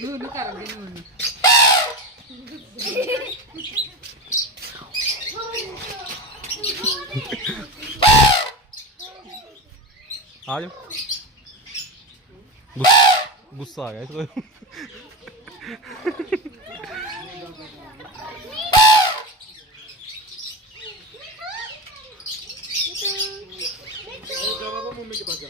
ਨੂੰ ਕਰ ਦੇ ਨੂੰ आ जाओ गुस्सा आ गया इसको मम्मी के पास जा।